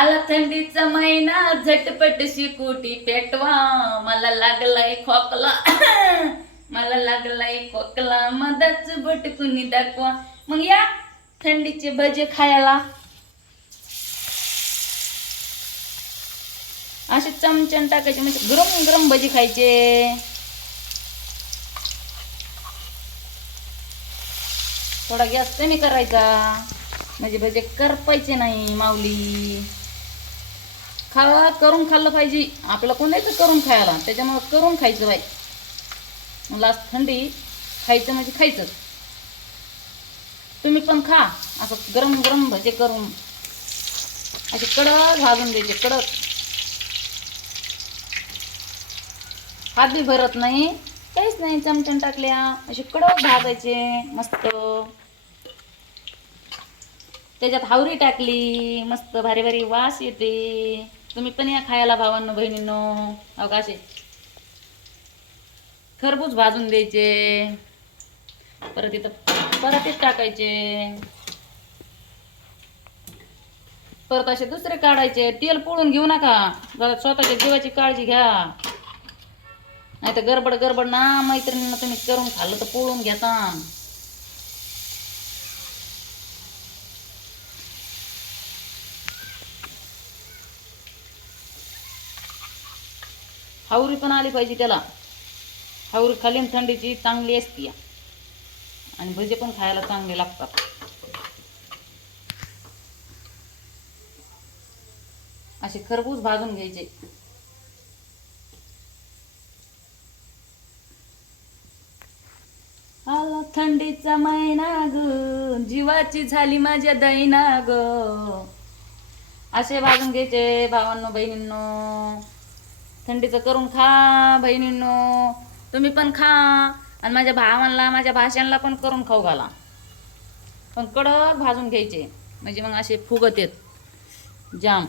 आला थंडीचा महिना झटपट शिकोटी पेटवा मला लागलाय खोकला मला लागलाय खोकला मधाच भटकुनी दाखवा. मग या थंडीचे भजे खायला. असे चमचन टाकायचे म्हणजे गरम गरम भजी खायचे. थोडा गॅस कमी करायचा म्हणजे भजे करपायचे नाही. माऊली खावा करून खाल्लं पाहिजे. आपलं कोणाचं करून खायला त्याच्यामुळे करून खायचं बाई. मला थंडी खायचं म्हणजे खायचं. तुम्ही पण खा असं गरम गरम भजे करून असे कडक भाजून द्यायचे. कडक हात बी भरत नाही काहीच नाही. चमचन टाकल्या असे कडक भाजायचे मस्त. त्याच्यात हावरी टाकली मस्त भारी भारी वास येते. तुम्ही पण या खायला भावांनो बहिणींनो. अवकाशे खरबूज भाजून द्यायचे. परत इथं परातीत टाकायचे. परत असे दुसरे काढायचे. तेल पोळून घेऊ नका. जरा स्वतःच्या जीवाची काळजी घ्या. नाही तर गडबड गडबड ना मैत्रिणींना तुम्ही करून खाल्लं तर पोळून घेता. हावरी पण आली पाहिजे त्याला. हावरी खाली थंडीची चांगली असती आणि भजे पण खायला चांगले लागतात. असे खरबूज भाजून घ्यायचे. आला थंडीचा महिना ग जीवाची झाली माझ्या दैना ग. असे भाजून घ्यायचे भावांनो बहिणींनो. थंडीचं करून खा बहिणींनो. तुम्ही पण खा आणि माझ्या भावांना माझ्या भाषांना पण करून खाऊ घाला. पण कडक भाजून घ्यायचे म्हणजे मग असे फुगत येत जाम.